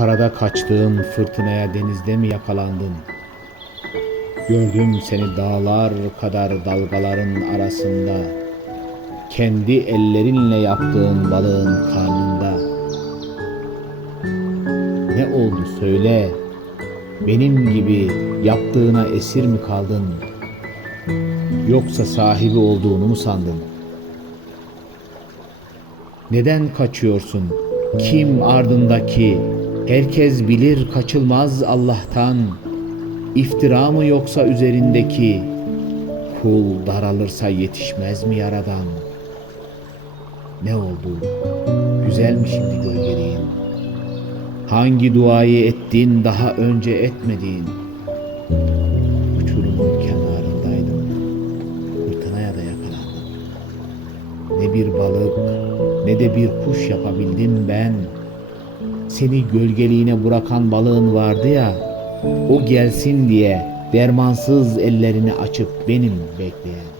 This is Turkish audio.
Karada kaçtığın fırtınaya denizde mi yakalandın? Gördüm seni dağlar kadar dalgaların arasında. Kendi ellerinle yaptığın balığın karnında. Ne oldu söyle. Benim gibi yaptığına esir mi kaldın? Yoksa sahibi olduğunu mu sandın? Neden kaçıyorsun? Kim ardındaki? Herkes bilir kaçılmaz Allah'tan. İftira mı yoksa üzerindeki? Kul daralırsa yetişmez mi yaradan? Ne oldu? Güzel mi şimdi gölgeliğin? Hangi duayı ettin daha önce etmediğin? Uçurumun kenarındaydım. Fırtınaya da yakalandım. Ne bir balık ne de bir kuş yapabildim ben. Seni gölgeliğine bırakan balığın vardı ya, o gelsin diye dermansız ellerini açıp benim bekleyen.